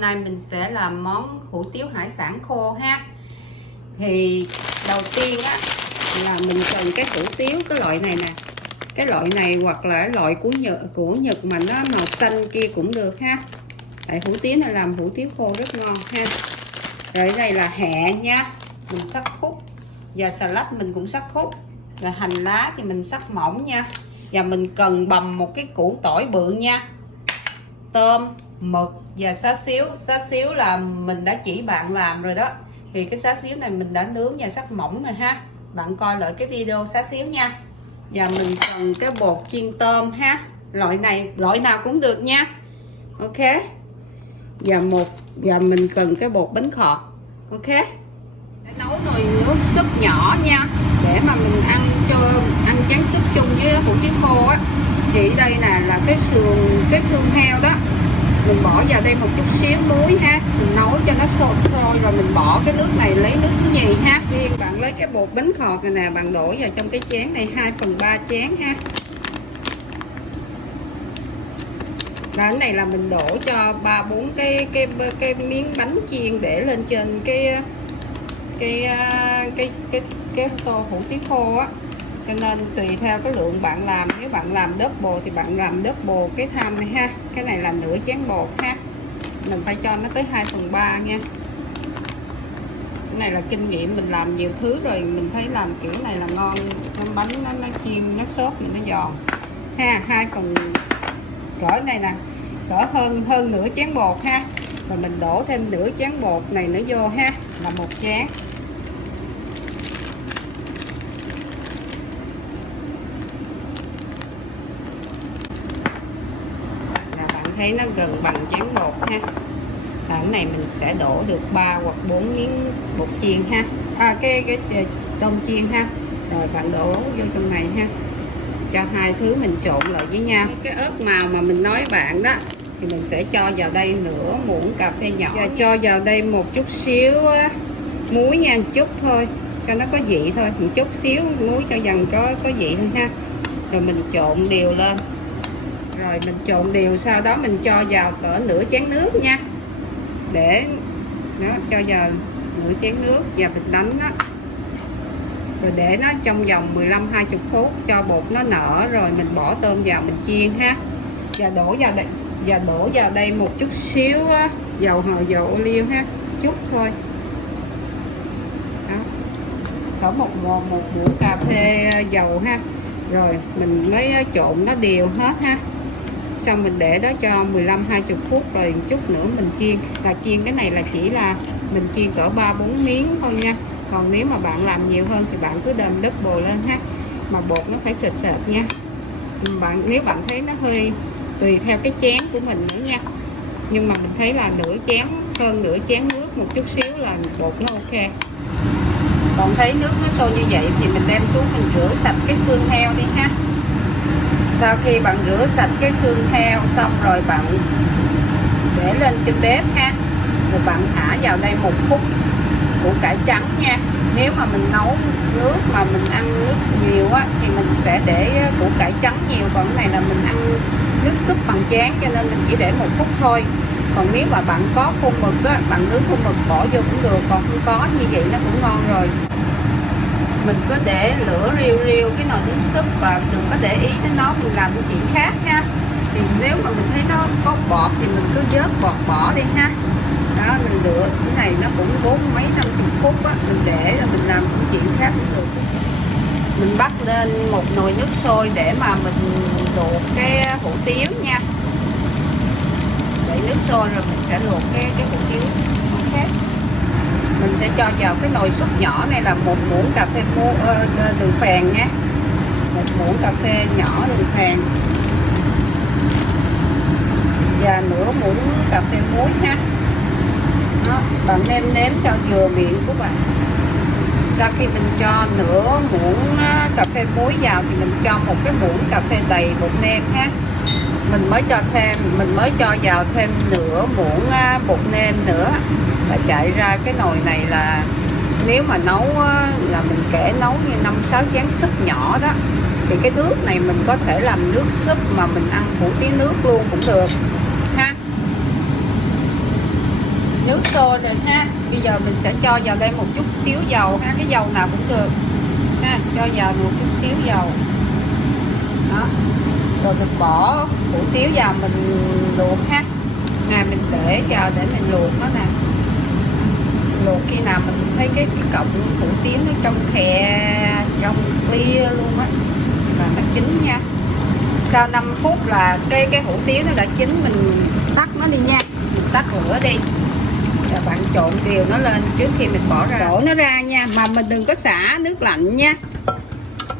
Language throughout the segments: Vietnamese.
hôm nay mình sẽ làm món hủ tiếu hải sản khô ha. Thì đầu tiên á là mình cần cái hủ tiếu cái loại này nè. Cái loại này hoặc là loại của Nhật mà nó màu xanh kia cũng được ha. Tại hủ tiếu này làm hủ tiếu khô rất ngon ha. Rồi đây là hẹ nha, mình sắc khúc. Và xà lách mình cũng sắc khúc. Rồi hành lá thì mình sắc mỏng nha. Và mình cần bằm một cái củ tỏi bự nha. Tôm, mực và xá xíu. Xá xíu là mình đã chỉ bạn làm rồi đó. Thì cái xá xíu này mình đã nướng và sắc mỏng rồi ha. Bạn coi lại cái video xá xíu nha. Và mình cần cái bột chiên tôm ha. Loại nào cũng được nha. Ok. Và mình cần cái bột bánh khọt. Ok. Để nấu nồi nước súp nhỏ nha. Để mà mình ăn chén súp chung với hủ tiếu khô á. Thì đây nè là cái xương heo đó. Mình bỏ vào đây một chút xíu muối ha. Mình nấu cho nó sôi thôi rồi mình bỏ cái nước này lấy nước thứ nhì ha. Riêng bạn lấy cái bột bánh khọt này nè, bạn đổ vào trong cái chén này 2/3 chén ha. Và cái này là mình đổ cho 3-4 cái miếng bánh chiên để lên trên cái tô hủ tiếu khô á. Cho nên tùy theo cái lượng bạn làm, nếu bạn làm double thì bạn làm double cái tham này ha. Cái này là nửa chén bột ha. Mình phải cho nó tới 2/3 nha. Cái này là kinh nghiệm, mình làm nhiều thứ rồi mình thấy làm kiểu này là ngon, bánh nó chiên nó xốp mình nó giòn ha. 2 phần cỡ này nè, cỡ hơn nửa chén bột ha. Rồi mình đổ thêm nửa chén bột này nữa vô ha, là 1 chén. Thấy nó gần bằng chén bột ha. Cái này mình sẽ đổ được 3 hoặc 4 miếng bột chiên ha. Cái tôm chiên ha. Rồi bạn đổ vô trong này ha. Cho hai thứ mình trộn lại với nhau. Cái ớt màu mà mình nói bạn đó thì mình sẽ cho vào đây nửa muỗng cà phê nhỏ. Và cho vào đây một chút xíu muối nha, một chút thôi cho nó có vị thôi, một chút xíu muối cho dần có vị thôi ha. Rồi mình trộn đều lên. Rồi mình trộn đều, sau đó mình cho vào cỡ nửa chén nước nha. Để nó cho vào nửa chén nước và mình đánh nó. Rồi để nó trong vòng 15-20 phút cho bột nó nở rồi mình bỏ tôm vào mình chiên ha. Và đổ vào đây một chút xíu dầu ô liu ha, chút thôi. Đó. Có một muỗng cà phê dầu ha. Rồi mình mới trộn nó đều hết ha. Xong mình để đó cho 15-20 phút rồi chút nữa mình chiên. Là chiên cái này là chỉ là mình chiên cỡ 3-4 miếng thôi nha. Còn nếu mà bạn làm nhiều hơn thì bạn cứ đâm double lên ha. Mà bột nó phải sệt nha. Nếu bạn thấy nó hơi tùy theo cái chén của mình nữa nha. Nhưng mà mình thấy là hơn nửa chén nước một chút xíu là bột nó ok. Còn thấy nước nó sôi như vậy thì mình đem xuống mình rửa sạch cái xương heo đi ha. Sau khi bạn rửa sạch cái xương heo xong rồi bạn để lên trên bếp ha. Rồi bạn thả vào đây 1 phút củ cải trắng nha. Nếu mà mình nấu nước mà mình ăn nước nhiều á thì mình sẽ để củ cải trắng nhiều. Còn cái này là mình ăn nước súp bằng chén cho nên mình chỉ để 1 phút thôi. Còn nếu mà bạn có khô mực á, bạn nướng khô mực bỏ vô cũng được. Còn không có như vậy nó cũng ngon rồi. Mình cứ để lửa riu cái nồi nước súp và đừng có để ý đến nó, mình làm một chuyện khác ha. Thì nếu mà mình thấy nó có bọt thì mình cứ vớt bọt bỏ đi ha. Đó, mình lựa cái này nó cũng 40-50 phút á, mình để rồi mình làm một chuyện khác cũng được. Mình bắt lên một nồi nước sôi để mà mình luộc cái hủ tiếu nha. Để nước sôi rồi mình sẽ luộc cái hủ tiếu. Ok. Mình sẽ cho vào cái nồi súp nhỏ này là 1 muỗng cà phê đường phèn nhé. 1 muỗng cà phê nhỏ đường phèn. Và nửa muỗng cà phê muối ha. Đó, bạn nêm cho vừa miệng của bạn. Sau khi mình cho nửa muỗng cà phê muối vào thì mình cho một cái muỗng cà phê đầy bột nêm ha. Mình mới cho vào thêm nửa muỗng bột nêm nữa. Và chạy ra cái nồi này là nếu mà nấu là mình kể nấu như 5-6 chén súp nhỏ đó. Thì cái nước này mình có thể làm nước súp mà mình ăn hủ tiếu nước luôn cũng được ha. Nước sôi rồi ha, bây giờ mình sẽ cho vào đây một chút xíu dầu ha, cái dầu nào cũng được ha, cho vào một chút xíu dầu đó, rồi mình bỏ hủ tiếu vào mình luộc ha. Mình để vào để mình luộc nó nè, luộc khi nào mình thấy cái cọng hủ tiếu nó trong khè trong clear luôn á là nó chín nha. Sau 5 phút là cái hủ tiếu nó đã chín, mình tắt nó đi nha, mình tắt lửa đi. Rồi bạn trộn đều nó lên trước khi mình bỏ ra, đổ nó ra nha, mà mình đừng có xả nước lạnh nha,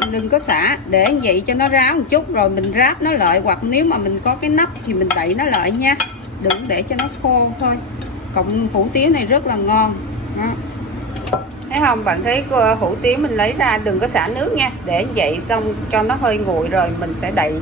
mình đừng có xả, để như vậy cho nó ráo một chút rồi mình ráp nó lại, hoặc nếu mà mình có cái nắp thì mình đậy nó lại nha, đừng để cho nó khô thôi. Cọng hủ tiếu này rất là ngon đó. Thấy không, bạn thấy hủ tiếu mình lấy ra đừng có xả nước nha, để như vậy xong cho nó hơi nguội rồi mình sẽ đậy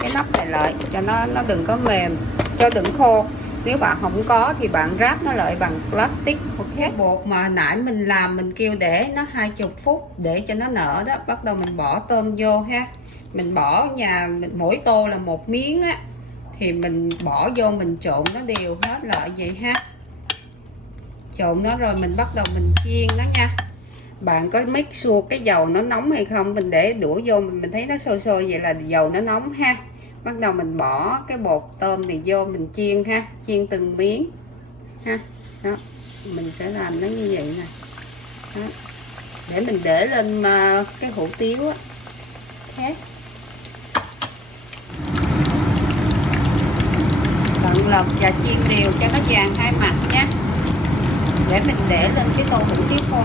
cái nắp này lại cho nó đừng có mềm, cho đừng khô. Nếu bạn không có thì bạn ráp nó lại bằng plastic. Ok, bột mà nãy mình làm mình kêu để nó 20 phút để cho nó nở đó, bắt đầu mình bỏ tôm vô ha. Mình bỏ mình mỗi tô là 1 miếng á, thì mình bỏ vô mình trộn nó đều hết lại vậy ha. Trộn nó rồi mình bắt đầu mình chiên nó nha. Bạn có make sure cái dầu nó nóng hay không, mình để đũa vô mình thấy nó sôi sôi vậy là dầu nó nóng ha. Bắt đầu mình bỏ cái bột tôm này vô mình chiên ha, chiên từng miếng ha. Đó, mình sẽ làm nó như vậy nè. Đó, để mình để lên cái hủ tiếu á. Okay. Bạn lật và chiên đều cho nó vàng hai mặt nha, để mình để lên cái tô hủ tiếu khô.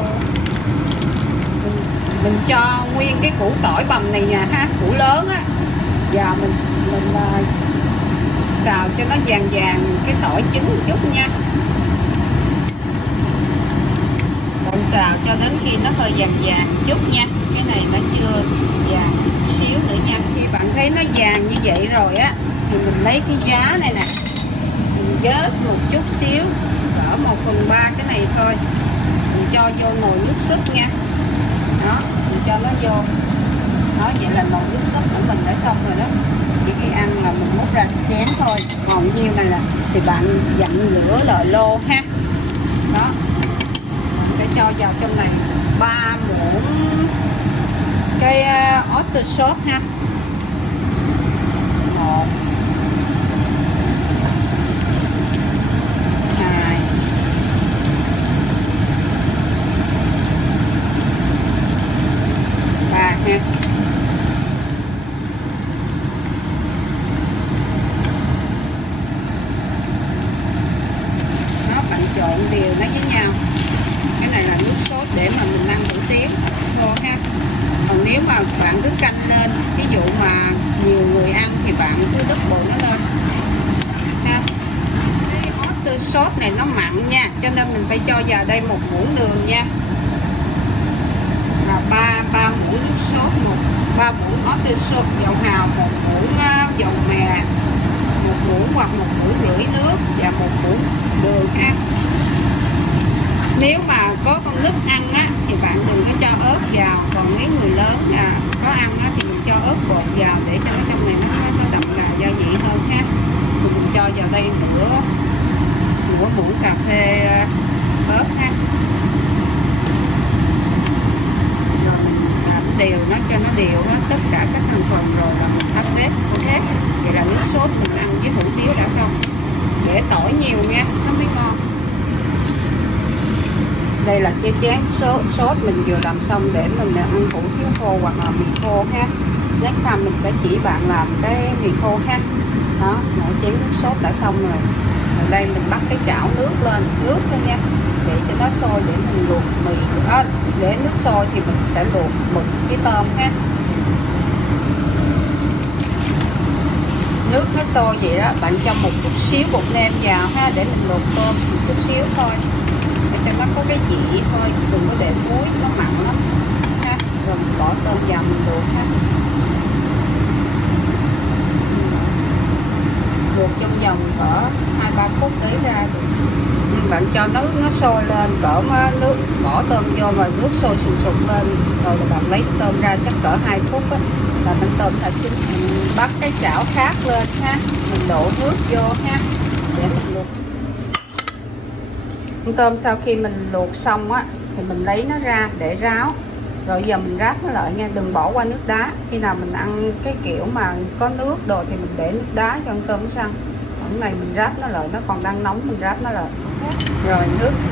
Mình cho nguyên cái củ tỏi bằm này nha ha, củ lớn á, và mình xào cho nó vàng vàng cái tỏi chín một chút nha. Bạn xào cho đến khi nó hơi vàng vàng một chút nha, cái này nó chưa vàng một xíu nữa nha. Khi bạn thấy nó vàng như vậy rồi á thì mình lấy cái giá này nè, mình vớt một chút xíu, cỡ 1/3 cái này thôi, mình cho vô nồi nước súp nha. Đó, mình cho nó vô. Đó, vậy là nồi nước súp của mình đã xong rồi đó. Chỉ khi ăn là mình múc ra chén thôi. Còn nhiêu này là thì bạn dặn lửa lại lô ha. Đó, mình sẽ cho vào trong này 3 muỗng cái oyster sauce ha. 1 2 3 ha. Nó bạn trộn đều nó với nhau. Cái này là nước sốt để mà mình ăn hủ tiếu khô ha. Còn nếu mà bạn cứ canh lên, ví dụ mà nhiều người ăn thì bạn cứ double nó lên ha. Cái oyster sauce này nó mặn nha, cho nên mình phải cho vào đây 1 muỗng đường nha, và 3 muỗng nước sốt, 3 muỗng oyster sauce, dầu hào 1 muỗng, dầu mè 1 muỗng hoặc 1,5 muỗng nước, và 1 muỗng đường ha. Nếu mà có con nít ăn á thì bạn đừng có cho ớt vào, còn nếu người lớn có ăn á thì mình cho ớt bột vào để cho nó trong này nó đậm đà gia vị hơn ha. Thì mình cho vào đây nửa muỗng cà phê ớt ha. Rồi mình làm đều nó cho nó đều hết tất cả các thành phần rồi là mình tắt bếp. Ok, vậy là nước sốt mình ăn với hủ tiếu đã xong. Để tỏi nhiều nha, nó mới ngon. Đây là cái chén sốt mình vừa làm xong để mình ăn hủ tiếu khô hoặc là mì khô ha. Next time mình sẽ chỉ bạn làm cái mì khô ha. Đó, mỗi chén nước sốt đã xong rồi. Ở đây mình bắt cái chảo nước lên, nước thôi nha, để cho nó sôi để mình luộc mì. Để nước sôi thì mình sẽ luộc mực cái tôm ha. Nước nó sôi vậy đó, bạn cho một chút xíu bột nêm vào ha, để mình luộc tôm một chút xíu thôi, để cho nó có cái vị thôi, đừng có để muối nó mặn lắm ha. Rồi mình bỏ tôm vào mình luộc ha, luộc trong vòng cỡ 2-3 phút để ra được. Bạn cho nước nó sôi lên cỡ nước, bỏ tôm vô rồi nước sôi sùng sục lên rồi bạn lấy tôm ra chắc cỡ 2 phút á là mình tôm đã chín. Mình bắt cái chảo khác lên ha, mình đổ nước vô ha để mình luộc. Con tôm sau khi mình luộc xong á thì mình lấy nó ra để ráo, rồi giờ mình ráp nó lại nha, đừng bỏ qua nước đá. Khi nào mình ăn cái kiểu mà có nước đồ thì mình để nước đá cho con tôm nó săn. Còn này mình ráp nó lại, nó còn đang nóng mình ráp nó lại. Rồi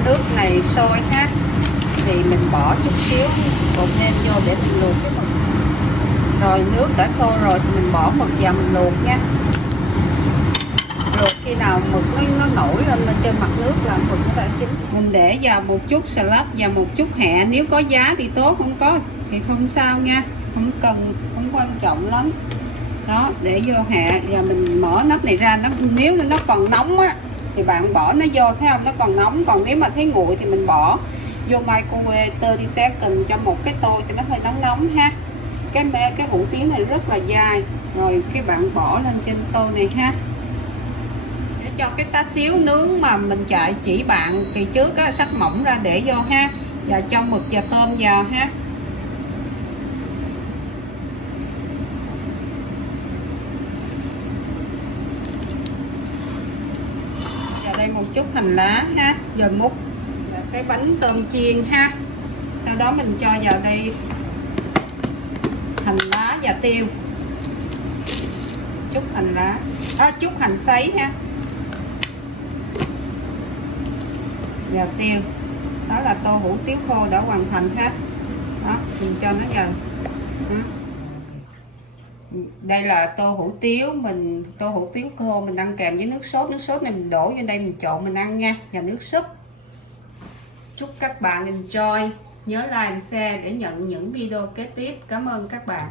nước này sôi ha, thì mình bỏ chút xíu bột nêm vô để mình luộc cái mực. Rồi nước đã sôi rồi thì mình bỏ mực vào mình luộc nha. Luộc khi nào mực nó nổi lên trên mặt nước là mực nó đã chín. Mình để vào một chút salad và một chút hẹ, nếu có giá thì tốt, không có thì không sao nha, không cần, không quan trọng lắm. Đó, để vô hẹ rồi mình mở nắp này ra, nếu nó còn nóng á thì bạn bỏ nó vô, thấy không, nó còn nóng. Còn nếu mà thấy nguội thì mình bỏ vô microwave 30 seconds cho một cái tô cho nó hơi nóng nóng ha. Cái hủ tiếu này rất là dai. Rồi cái bạn bỏ lên trên tô này ha. Sẽ cho cái xá xíu nướng mà mình chỉ bạn kỳ trước á, sắc mỏng ra để vô ha, và cho mực và tôm vào ha. Vào đây một chút hành lá ha, rồi múc cái bánh tôm chiên ha. Sau đó mình cho vào đây hành lá và tiêu, chút hành lá, chút hành sấy ha, và tiêu. Đó là tô hủ tiếu khô đã hoàn thành ha. Đó, mình cho nó vào. Đây là tô hủ tiếu khô mình ăn kèm với nước sốt này mình đổ vô đây mình trộn mình ăn nha, và nước súp. Chúc các bạn enjoy, nhớ like và share để nhận những video kế tiếp. Cảm ơn các bạn.